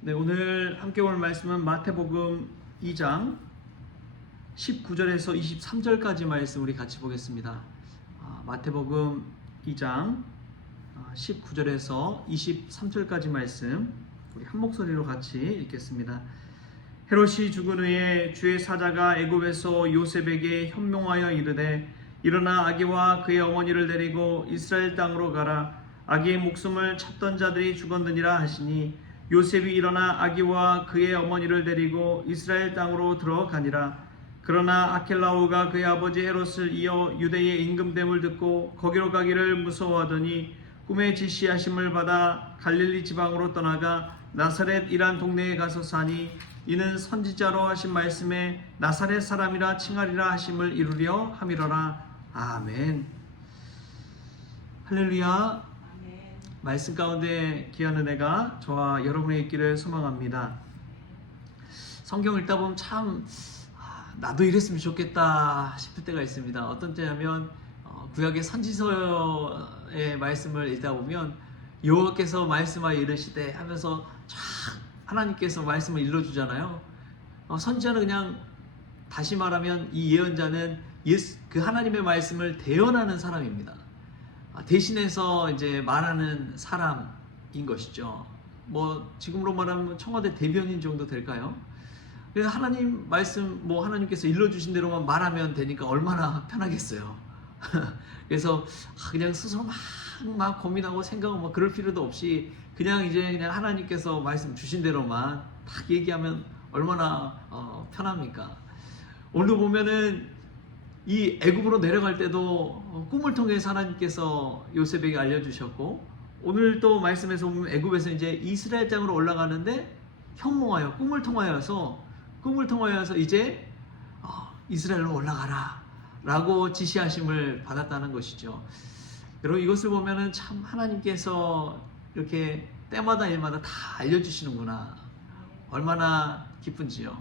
네, 오늘 함께 볼 말씀은 마태복음 2장 19절에서 23절까지 말씀 우리 같이 보겠습니다. 마태복음 2장 19절에서 23절까지 말씀 우리 한 목소리로 같이 읽겠습니다. 헤롯이 죽은 후에 주의 사자가 애굽에서 요셉에게 현명하여 이르되 일어나 아기와 그의 어머니를 데리고 이스라엘 땅으로 가라. 아기의 목숨을 찾던 자들이 죽었느니라 하시니 요셉이 일어나 아기와 그의 어머니를 데리고 이스라엘 땅으로 들어가니라. 그러나 아켈라오가 그의 아버지 헤롯을 이어 유대의 임금됨을 듣고 거기로 가기를 무서워하더니 꿈에 지시하심을 받아 갈릴리 지방으로 떠나가 나사렛이란 동네에 가서 사니 이는 선지자로 하신 말씀에 나사렛 사람이라 칭하리라 하심을 이루려 함이로라. 아멘. 할렐루야. 말씀 가운데 귀한 은혜가 저와 여러분의 있기를 소망합니다. 성경 읽다 보면 참 나도 이랬으면 좋겠다 싶을 때가 있습니다. 어떤 때냐면 구약의 선지서의 말씀을 읽다 보면 여호와께서 말씀하여 이르시되 하면서 쫙 하나님께서 말씀을 일러주잖아요. 선지자는 그냥 다시 말하면 이 예언자는 그 하나님의 말씀을 대언하는 사람입니다. 대신해서 이제 말하는 사람인 것이죠. 뭐 지금으로 말하면 청와대 대변인 정도 될까요? 그래서 하나님 말씀 하나님께서 일러주신 대로만 말하면 되니까 얼마나 편하겠어요. 그래서 그냥 스스로 막 고민하고 생각하고 그럴 필요도 없이 그냥 하나님께서 말씀 주신 대로만 딱 얘기하면 얼마나 편합니까? 오늘도 보면은 이 애굽으로 내려갈 때도 꿈을 통해서 하나님께서 요셉에게 알려주셨고, 오늘 또 말씀에서 보면 애굽에서 이제 이스라엘 땅으로 올라가는데 현몽하여 꿈을 통하여서 이제 이스라엘로 올라가라 라고 지시하심을 받았다는 것이죠. 여러분, 이것을 보면은 참 하나님께서 이렇게 때마다 일마다 다 알려주시는구나, 얼마나 기쁜지요.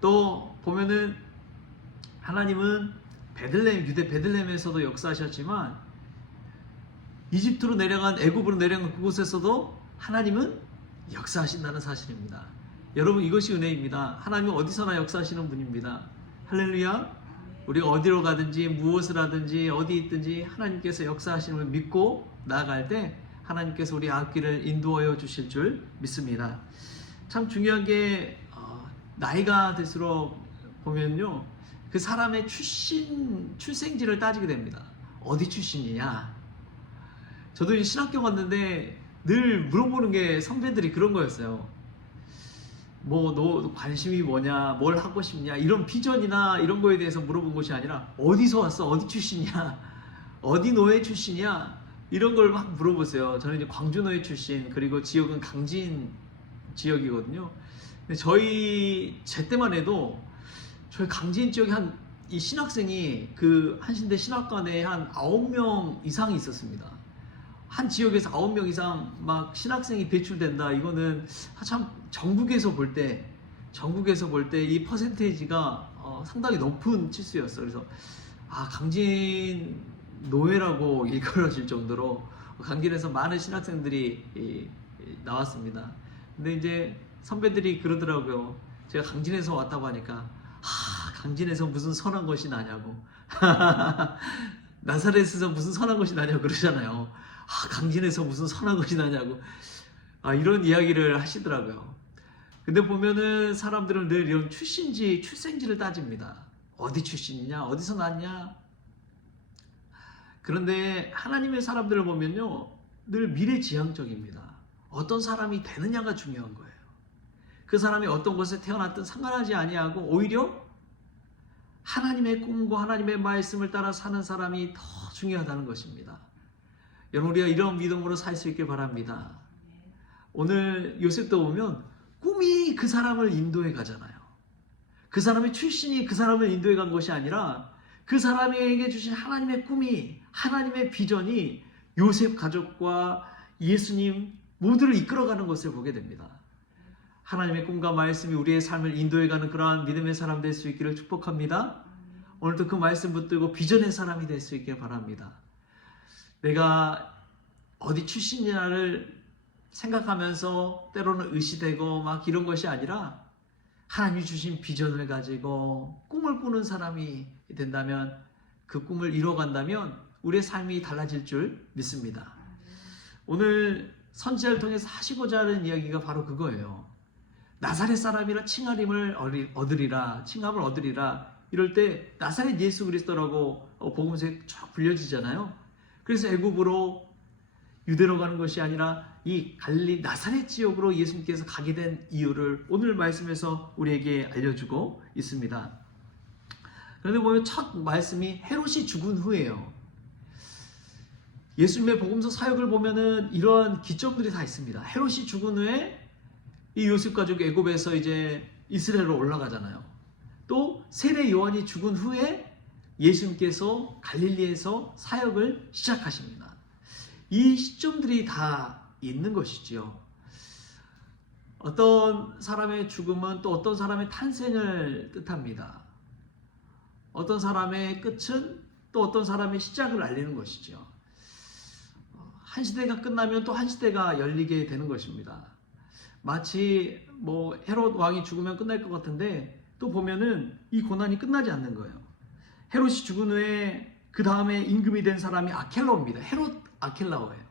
또 보면은 하나님은 유대 베들레헴에서도 역사하셨지만 이집트로 내려간, 애굽으로 내려간 그곳에서도 하나님은 역사하신다는 사실입니다. 여러분, 이것이 은혜입니다. 하나님은 어디서나 역사하시는 분입니다. 할렐루야. 우리가 어디로 가든지 무엇을 하든지 어디 있든지 하나님께서 역사하시는 걸 믿고 나아갈 때 하나님께서 우리 앞길을 인도하여 주실 줄 믿습니다. 참 중요한 게 나이가 들수록 보면요, 그 사람의 출생지를 따지게 됩니다. 어디 출신이냐? 저도 신학교 갔는데 늘 물어보는 게 선배들이 그런 거였어요. 너 관심이 뭐냐? 뭘 하고 싶냐? 이런 비전이나 이런 거에 대해서 물어본 것이 아니라 어디서 왔어? 어디 출신이야? 어디 노예 출신이야? 이런 걸 막 물어보세요. 저는 이제 광주 노예 출신, 그리고 지역은 강진 지역이거든요. 근데 제 때만 해도 저희 강진 지역에 이 신학생이 그 한신대 신학관에 한 9명 이상이 있었습니다. 한 지역에서 9명 이상 막 신학생이 배출된다. 이거는 참 전국에서 볼 때 이 퍼센테이지가 상당히 높은 치수였어요. 그래서 강진 노예라고 일컬어질 정도로 강진에서 많은 신학생들이 나왔습니다. 근데 이제 선배들이 그러더라고요. 제가 강진에서 왔다고 하니까 강진에서 무슨 선한 것이 나냐고 나사렛에서 무슨 선한 것이 나냐고 그러잖아요. 강진에서 무슨 선한 것이 나냐고 이런 이야기를 하시더라고요. 근데 보면은 사람들은 늘 이런 출생지를 따집니다. 어디 출신이냐, 어디서 났냐. 그런데 하나님의 사람들을 보면요, 늘 미래지향적입니다. 어떤 사람이 되느냐가 중요한 거예요. 그 사람이 어떤 곳에 태어났든 상관하지 아니하고 오히려 하나님의 꿈과 하나님의 말씀을 따라 사는 사람이 더 중요하다는 것입니다. 여러분, 우리가 이런 믿음으로 살 수 있길 바랍니다. 오늘 요셉도 보면 꿈이 그 사람을 인도해 가잖아요. 그 사람의 출신이 그 사람을 인도해 간 것이 아니라 그 사람에게 주신 하나님의 꿈이, 하나님의 비전이 요셉 가족과 예수님 모두를 이끌어가는 것을 보게 됩니다. 하나님의 꿈과 말씀이 우리의 삶을 인도해가는 그러한 믿음의 사람 될 수 있기를 축복합니다. 오늘도 그 말씀 붙들고 비전의 사람이 될 수 있길 바랍니다. 내가 어디 출신이냐를 생각하면서 때로는 의시되고 막 이런 것이 아니라 하나님이 주신 비전을 가지고 꿈을 꾸는 사람이 된다면, 그 꿈을 이뤄간다면 우리의 삶이 달라질 줄 믿습니다. 오늘 선지자를 통해서 하시고자 하는 이야기가 바로 그거예요. 나사렛 사람이라 칭함을 얻으리라, 칭함을 얻으리라. 이럴 때 나사렛 예수 그리스도라고 복음서에 쫙 불려지잖아요. 그래서 애굽으로 유대로 가는 것이 아니라 이 갈릴리 나사렛 지역으로 예수님께서 가게 된 이유를 오늘 말씀에서 우리에게 알려주고 있습니다. 그런데 보면 첫 말씀이 헤롯이 죽은 후예요. 예수님의 복음서 사역을 보면은 이러한 기점들이 다 있습니다. 헤롯이 죽은 후에 이 요셉 가족 애굽에서 이제 이스라엘로 올라가잖아요. 또 세례 요한이 죽은 후에 예수님께서 갈릴리에서 사역을 시작하십니다. 이 시점들이 다 있는 것이지요. 어떤 사람의 죽음은 또 어떤 사람의 탄생을 뜻합니다. 어떤 사람의 끝은 또 어떤 사람의 시작을 알리는 것이죠. 한 시대가 끝나면 또 한 시대가 열리게 되는 것입니다. 마치 뭐 헤롯 왕이 죽으면 끝날 것 같은데 또 보면은 이 고난이 끝나지 않는 거예요. 헤롯이 죽은 후에 그 다음에 임금이 된 사람이 아켈라오입니다. 헤롯 아켈라오예요.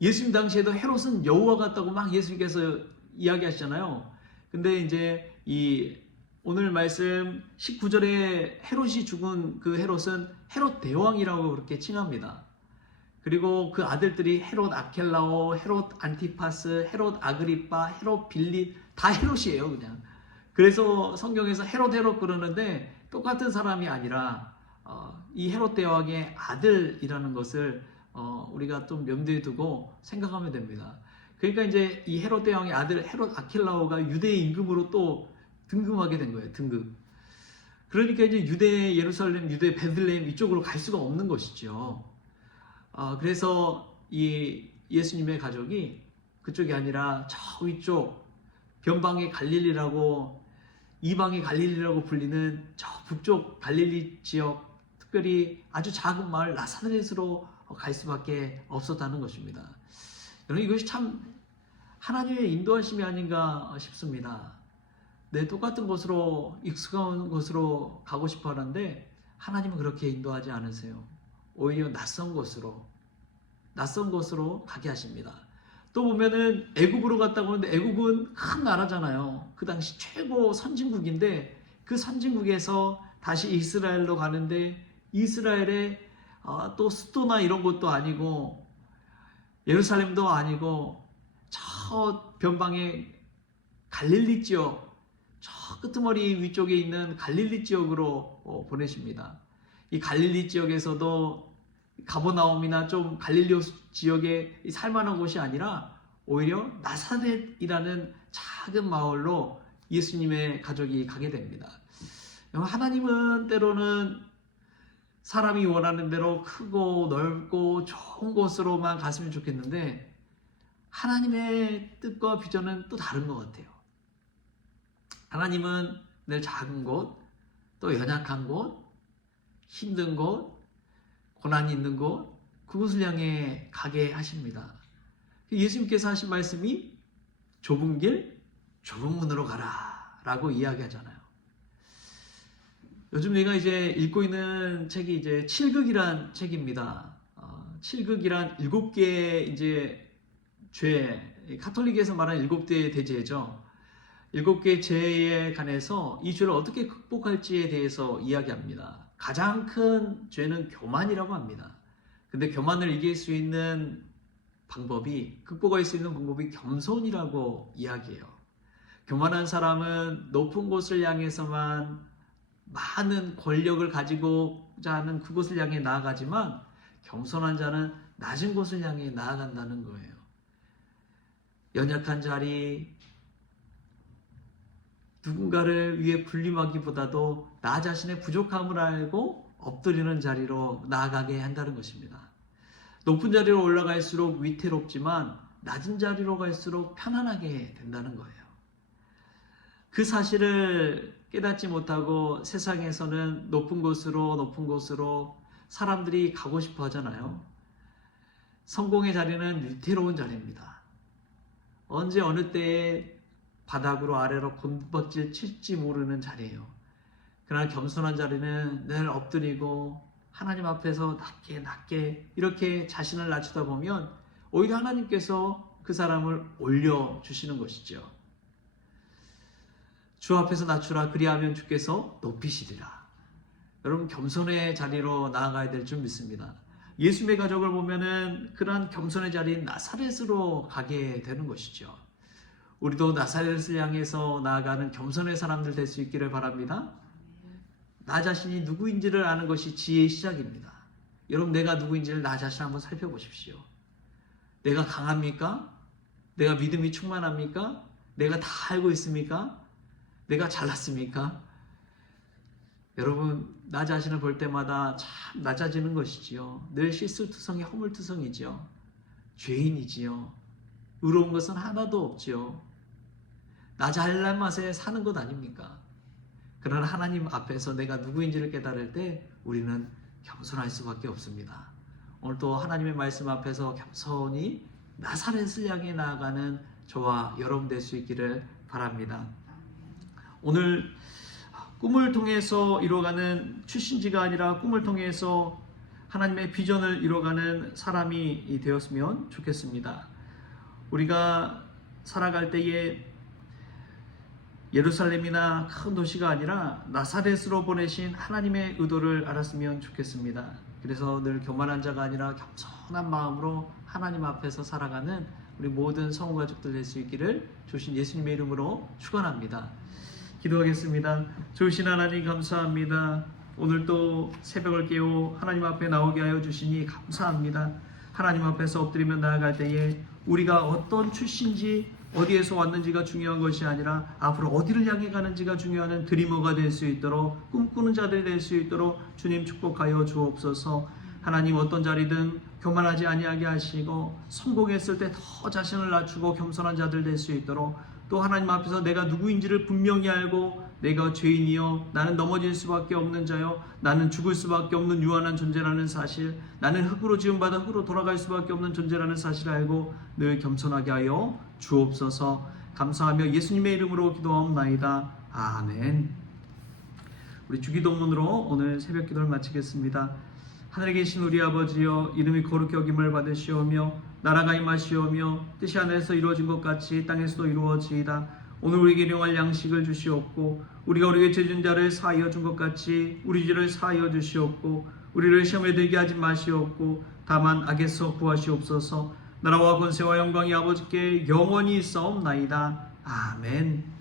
예수님 당시에도 헤롯은 여우와 같다고 막 예수님께서 이야기하시잖아요. 근데 이제 이 오늘 말씀 19절에 헤롯이 죽은 그 헤롯은 헤롯 대왕이라고 그렇게 칭합니다. 그리고 그 아들들이 헤롯 아켈라오, 헤롯 안티파스, 헤롯 아그리빠, 헤롯 빌립, 다 헤롯이에요 그냥. 그래서 성경에서 헤롯 그러는데 똑같은 사람이 아니라 이 헤롯 대왕의 아들이라는 것을 우리가 좀 염두에 두고 생각하면 됩니다. 그러니까 이제 이 헤롯 대왕의 아들 헤롯 아켈라오가 유대의 임금으로 또 등극하게 된 거예요. 등극. 그러니까 이제 유대 예루살렘, 유대 베들레헴 이쪽으로 갈 수가 없는 것이죠. 그래서 이 예수님의 가족이 그쪽이 아니라 저 위쪽 변방의 갈릴리라고, 이방의 갈릴리라고 불리는 저 북쪽 갈릴리 지역, 특별히 아주 작은 마을 나사렛으로 갈 수밖에 없었다는 것입니다. 여러분, 이것이 참 하나님의 인도하심이 아닌가 싶습니다. 내 똑같은 곳으로, 익숙한 곳으로 가고 싶어 하는데 하나님은 그렇게 인도하지 않으세요. 오히려 낯선 곳으로 가게 하십니다. 또 보면은 애굽으로 갔다고 하는데 애굽은 큰 나라잖아요. 그 당시 최고 선진국인데 그 선진국에서 다시 이스라엘로 가는데 이스라엘에 또 수도나 이런 것도 아니고 예루살렘도 아니고 저 변방의 갈릴리 지역, 저 끄트머리 위쪽에 있는 갈릴리 지역으로 보내십니다. 이 갈릴리 지역에서도 가버나움이나 좀 갈릴리 지역에 살만한 곳이 아니라 오히려 나사렛이라는 작은 마을로 예수님의 가족이 가게 됩니다. 하나님은 때로는 사람이 원하는 대로 크고 넓고 좋은 곳으로만 갔으면 좋겠는데 하나님의 뜻과 비전은 또 다른 것 같아요. 하나님은 늘 작은 곳, 또 연약한 곳, 힘든 곳, 고난이 있는 곳, 그곳을 향해 가게 하십니다. 예수님께서 하신 말씀이 좁은 길, 좁은 문으로 가라 라고 이야기하잖아요. 요즘 내가 이제 읽고 있는 책이 이제 칠극이란 책입니다. 칠극이란 7개의 이제 죄, 카톨릭에서 말하는 7개의 대죄죠. 7개의 죄에 관해서 이 죄를 어떻게 극복할지에 대해서 이야기합니다. 가장 큰 죄는 교만이라고 합니다. 근데 교만을 이길 수 있는 방법이, 극복할 수 있는 방법이 겸손이라고 이야기해요. 교만한 사람은 높은 곳을 향해서만 많은 권력을 가지고자 하는 그곳을 향해 나아가지만 겸손한 자는 낮은 곳을 향해 나아간다는 거예요. 연약한 자리, 누군가를 위해 군림하기보다도 나 자신의 부족함을 알고 엎드리는 자리로 나아가게 한다는 것입니다. 높은 자리로 올라갈수록 위태롭지만 낮은 자리로 갈수록 편안하게 된다는 거예요. 그 사실을 깨닫지 못하고 세상에서는 높은 곳으로 사람들이 가고 싶어 하잖아요. 성공의 자리는 위태로운 자리입니다. 언제 어느 때에 바닥으로 아래로 곤두박질 칠지 모르는 자리예요. 그러나 겸손한 자리는 늘 엎드리고 하나님 앞에서 낮게 이렇게 자신을 낮추다 보면 오히려 하나님께서 그 사람을 올려주시는 것이죠. 주 앞에서 낮추라 그리하면 주께서 높이시리라. 여러분, 겸손의 자리로 나아가야 될 줄 믿습니다. 예수님의 가족을 보면은 그러한 겸손의 자리인 나사렛으로 가게 되는 것이죠. 우리도 나사렛을 향해서 나아가는 겸손의 사람들 될 수 있기를 바랍니다. 나 자신이 누구인지를 아는 것이 지혜의 시작입니다. 여러분, 내가 누구인지를 나 자신 한번 살펴보십시오. 내가 강합니까? 내가 믿음이 충만합니까? 내가 다 알고 있습니까? 내가 잘났습니까? 여러분, 나 자신을 볼 때마다 참 낮아지는 것이지요. 늘 실수투성이 허물투성이지요. 죄인이지요. 의로운 것은 하나도 없지요. 나 잘난 맛에 사는 것 아닙니까? 그러나 하나님 앞에서 내가 누구인지를 깨달을 때 우리는 겸손할 수밖에 없습니다. 오늘 또 하나님의 말씀 앞에서 겸손히 나사렛을 향해 나아가는 저와 여러분 될 수 있기를 바랍니다. 오늘 꿈을 통해서 이루어가는 출신지가 아니라 꿈을 통해서 하나님의 비전을 이루어가는 사람이 되었으면 좋겠습니다. 우리가 살아갈 때에 예루살렘이나 큰 도시가 아니라 나사렛으로 보내신 하나님의 의도를 알았으면 좋겠습니다. 그래서 늘 교만한 자가 아니라 겸손한 마음으로 하나님 앞에서 살아가는 우리 모든 성우가족들 될 수 있기를 주신 예수님의 이름으로 축원합니다. 기도하겠습니다. 좋으신 하나님 감사합니다. 오늘 또 새벽을 깨워 하나님 앞에 나오게 하여 주시니 감사합니다. 하나님 앞에서 엎드리며 나아갈 때에 우리가 어떤 출신지 어디에서 왔는지가 중요한 것이 아니라 앞으로 어디를 향해 가는지가 중요한 드리머가 될 수 있도록 꿈꾸는 자들이 될 수 있도록 주님 축복하여 주옵소서. 하나님, 어떤 자리든 교만하지 아니하게 하시고 성공했을 때 더 자신을 낮추고 겸손한 자들 될 수 있도록, 또 하나님 앞에서 내가 누구인지를 분명히 알고 내가 죄인이요 나는 넘어질 수밖에 없는 자요 나는 죽을 수밖에 없는 유한한 존재라는 사실, 나는 흙으로 지음받아 흙으로 돌아갈 수밖에 없는 존재라는 사실을 알고 늘 겸손하게 하여 주옵소서. 감사하며 예수님의 이름으로 기도하옵나이다. 아멘. 우리 주기도문으로 오늘 새벽 기도를 마치겠습니다. 하늘에 계신 우리 아버지여, 이름이 거룩히 여김을 받으시오며 나라가 임하시오며 뜻이 하늘에서 이루어진 것 같이 땅에서도 이루어지이다. 오늘 우리에게 일용할 양식을 주시옵고 우리가 우리에게 죄진 자를 사하여 준 것 같이 우리 죄를 사하여 주시옵고 우리를 시험에 들게 하지 마시옵고 다만 악에서 구하시옵소서. 나라와 권세와 영광이 아버지께 영원히 있사옵나이다. 아멘.